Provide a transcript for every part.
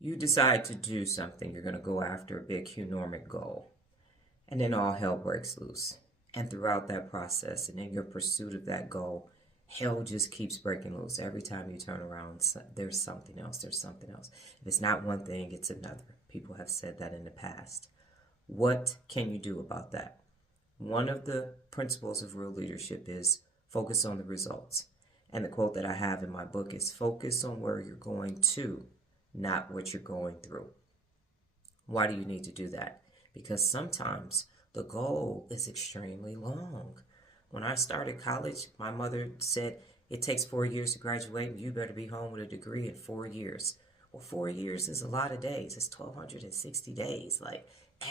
You decide to do something. You're going to go after a big, enormous goal. And then all hell breaks loose. And throughout that process and in your pursuit of that goal, hell just keeps breaking loose. Every time you turn around, there's something else. There's something else. If it's not one thing, it's another. People have said that in the past. What can you do about that? One of the principles of real leadership is focus on the results. And the quote that I have in my book is focus on where you're going to, not what you're going through. Why do you need to do that? Because sometimes the goal is extremely long. When I started college, my mother said it takes 4 years to graduate and you better be home with a degree in 4 years. Well, 4 years is a lot of days. It's 1,260 days, like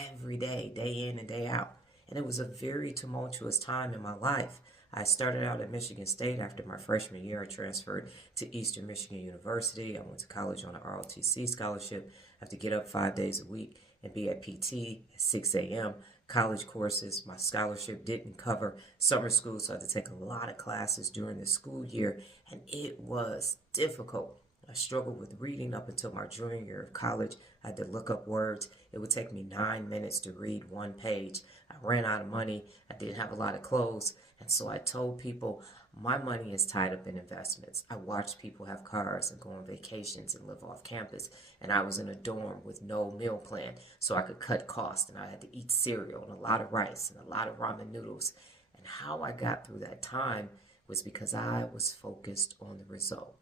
every day, day in and day out. And it was a very tumultuous time in my life. I started out at Michigan State. After my freshman year, I transferred to Eastern Michigan University. I went to college on an ROTC scholarship. I have to get up 5 days a week and be at PT at 6 a.m. College courses, my scholarship didn't cover summer school, so I had to take a lot of classes during the school year, and it was difficult. I struggled with reading up until my junior year of college. I had to look up words. It would take me 9 minutes to read one page. I ran out of money. I didn't have a lot of clothes. And so I told people, my money is tied up in investments. I watched people have cars and go on vacations and live off campus. And I was in a dorm with no meal plan, so I could cut costs. And I had to eat cereal and a lot of rice and a lot of ramen noodles. And how I got through that time was because I was focused on the result.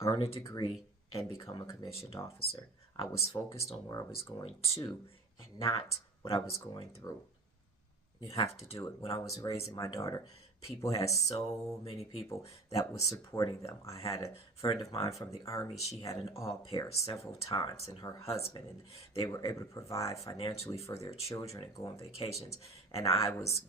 Earn a degree and become a commissioned officer. I was focused on where I was going to and not what I was going through. You have to do it. When I was raising my daughter, people had so many people that was supporting them. I had a friend of mine from the Army. She had an au pair several times, and her husband, and they were able to provide financially for their children and go on vacations. And I was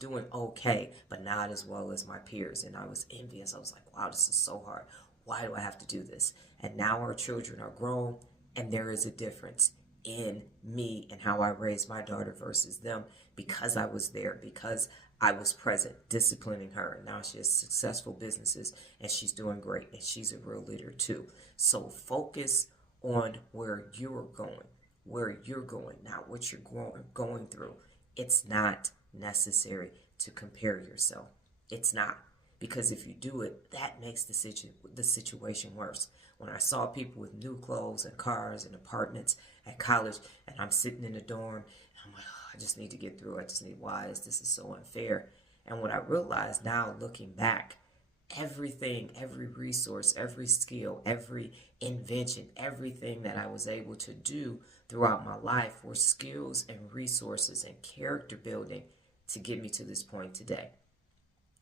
doing okay, but not as well as my peers, and I was envious. I was like, wow, this is so hard. Why do I have to do this? And now our children are grown, and there is a difference in me and how I raised my daughter versus them, because I was there, because I was present, disciplining her. And now she has successful businesses and she's doing great, and she's a real leader too. So focus on where you're going, not what you're going through. It's not necessary to compare yourself. It's not. Because if you do it, that makes the situation worse. When I saw people with new clothes and cars and apartments at college, and I'm sitting in the dorm, and I'm like, oh, I just need to get through. Why is this so unfair? And what I realized now, looking back, everything, every resource, every skill, every invention, everything that I was able to do throughout my life were skills and resources and character building to get me to this point today.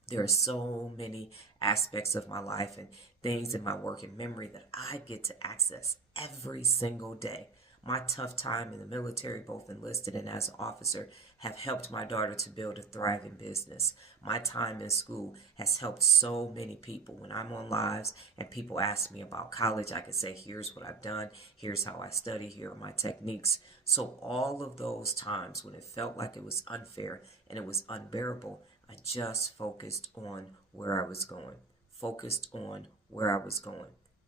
There are so many aspects of my life and things in my working memory that I get to access every single day. My tough time in the military, both enlisted and as an officer, have helped my daughter to build a thriving business. My time in school has helped so many people. When I'm on lives and people ask me about college, I can say, here's what I've done, here's how I study, here are my techniques. So all of those times when it felt like it was unfair and it was unbearable, I just focused on where I was going.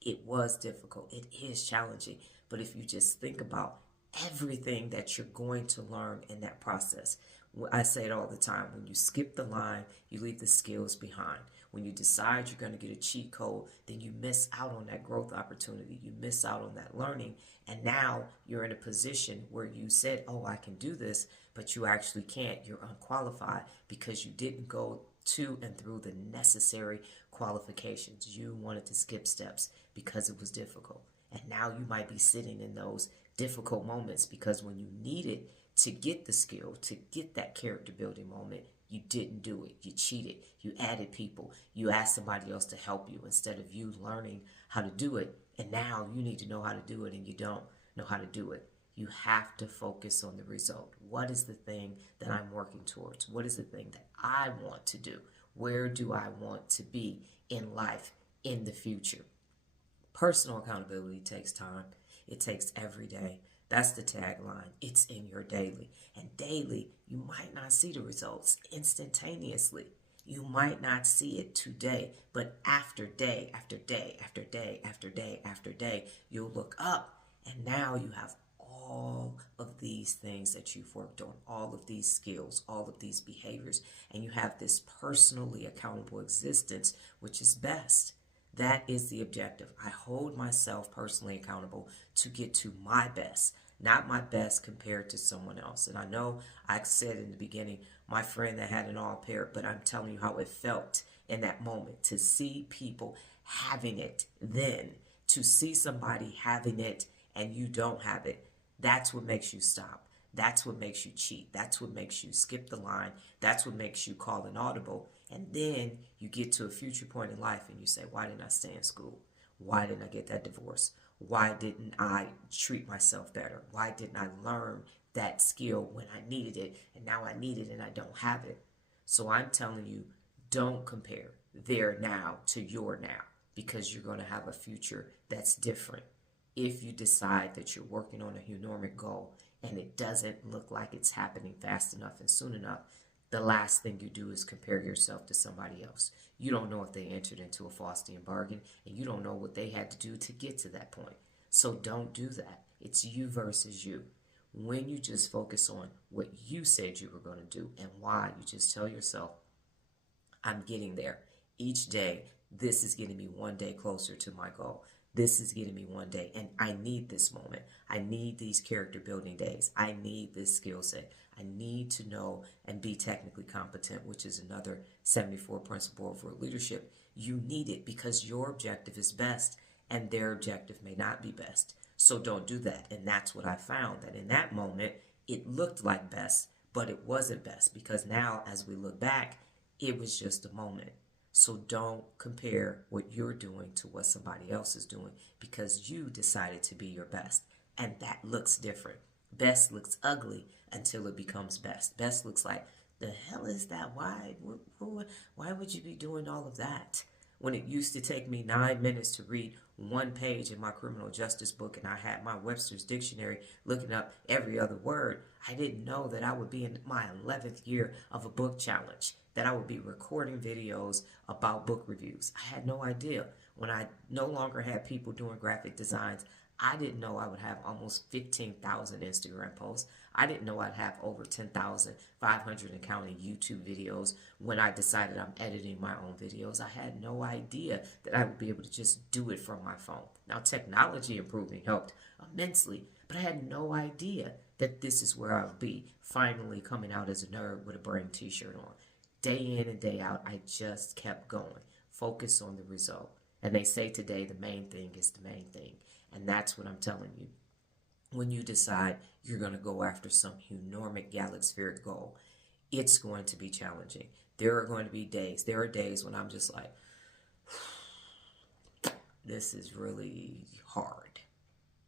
It was difficult. It is challenging. But if you just think about everything that you're going to learn in that process, I say it all the time. When you skip the line, you leave the skills behind. When you decide you're going to get a cheat code, then you miss out on that growth opportunity. You miss out on that learning. And now you're in a position where you said, oh, I can do this, but you actually can't. You're unqualified because you didn't go to and through the necessary qualifications. You wanted to skip steps because it was difficult. And now you might be sitting in those difficult moments because when you needed to get the skill, to get that character building moment, you didn't do it. You cheated. You added people. You asked somebody else to help you instead of you learning how to do it. And now you need to know how to do it and you don't know how to do it. You have to focus on the result. What is the thing that I'm working towards? What is the thing that I want to do? Where do I want to be in life in the future? Personal accountability takes time. It takes every day. That's the tagline. It's in your daily. And daily, you might not see the results instantaneously. You might not see it today, but after day, after day, after day, after day, after day, you'll look up And now you have all of these things that you've worked on, all of these skills, all of these behaviors, and you have this personally accountable existence, which is best. That is the objective. I hold myself personally accountable to get to my best, not my best compared to someone else. And I know I said in the beginning, my friend that had an all pair, but I'm telling you how it felt in that moment to see people having it then, to see somebody having it and you don't have it. That's what makes you stop. That's what makes you cheat. That's what makes you skip the line. That's what makes you call an audible. And then you get to a future point in life and you say, why didn't I stay in school? Why didn't I get that divorce? Why didn't I treat myself better? Why didn't I learn that skill when I needed it? And now I need it and I don't have it. So I'm telling you, don't compare their now to your now, because you're going to have a future that's different. If you decide that you're working on a enormous goal and it doesn't look like it's happening fast enough and soon enough, the last thing you do is compare yourself to somebody else. You don't know if they entered into a Faustian bargain, and you don't know what they had to do to get to that point. So don't do that. It's you versus you. When you just focus on what you said you were going to do and why, you just tell yourself, I'm getting there. Each day, this is getting me one day closer to my goal. This is getting me one day, and I need this moment. I need these character building days. I need this skill set. I need to know and be technically competent, which is another 74 principle of world leadership. You need it because your objective is best, and their objective may not be best. So don't do that. And that's what I found, that in that moment, it looked like best, but it wasn't best, because now as we look back, it was just a moment. So don't compare what you're doing to what somebody else is doing, because you decided to be your best, and that looks different. Best looks ugly until it becomes best. Best looks like, the hell is that? Why would you be doing all of that? When it used to take me 9 minutes to read one page in my criminal justice book, and I had my Webster's dictionary looking up every other word, I didn't know that I would be in my 11th year of a book challenge, that I would be recording videos about book reviews. I had no idea. When I no longer had people doing graphic designs, I didn't know I would have almost 15,000 Instagram posts. I didn't know I'd have over 10,500 and counting YouTube videos. When I decided I'm editing my own videos, I had no idea that I would be able to just do it from my phone. Now, technology improving helped immensely, but I had no idea that this is where I would be, finally coming out as a nerd with a Brain t-shirt on. Day in and day out, I just kept going. Focus on the result. And they say today the main thing is the main thing. And that's what I'm telling you. When you decide you're going to go after some enormous galaxy-spheric goal, it's going to be challenging. There are going to be days. There are days when I'm just like, this is really hard.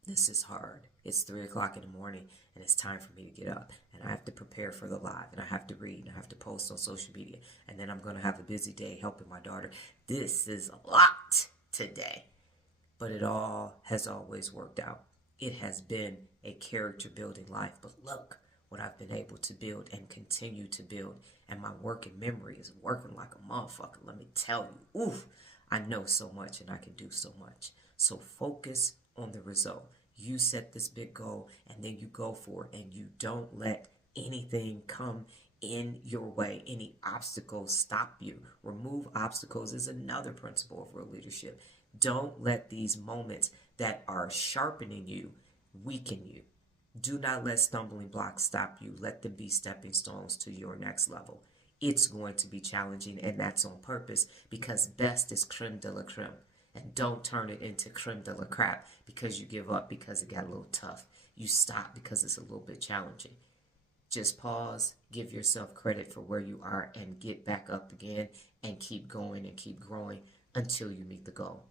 This is hard. It's 3 o'clock in the morning, and it's time for me to get up. And I have to prepare for the live, and I have to read, and I have to post on social media. And then I'm going to have a busy day helping my daughter. This is a lot today. But it all has always worked out. It has been a character-building life. But look what I've been able to build and continue to build. And my working memory is working like a motherfucker. Let me tell you. Oof, I know so much and I can do so much. So focus on the result. You set this big goal and then you go for it. And you don't let anything come in your way. Any obstacles stop you. Remove obstacles is another principle of real leadership. Don't let these moments that are sharpening you weaken you. Do not let stumbling blocks stop you. Let them be stepping stones to your next level. It's going to be challenging, and that's on purpose, because best is creme de la creme. And don't turn it into creme de la crap because you give up because it got a little tough. You stop because it's a little bit challenging. Just pause, give yourself credit for where you are, and get back up again and keep going and keep growing until you meet the goal.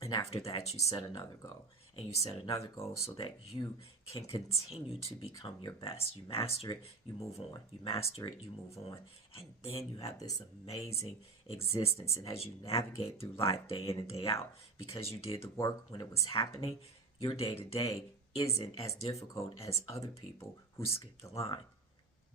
And after that, you set another goal. And you set another goal so that you can continue to become your best. You master it, you move on. You master it, you move on. And then you have this amazing existence. And as you navigate through life day in and day out, because you did the work when it was happening, your day-to-day isn't as difficult as other people who skip the line.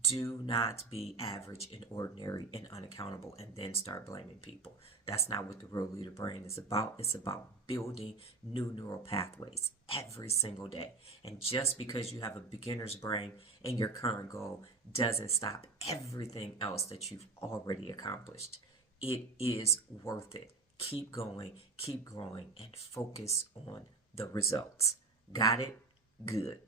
Do not be average and ordinary and unaccountable and then start blaming people. That's not what the real leader brain is about. It's about building new neural pathways every single day. And just because you have a beginner's brain in your current goal doesn't stop everything else that you've already accomplished. It is worth it. Keep going, keep growing, and focus on the results. Got it? Good.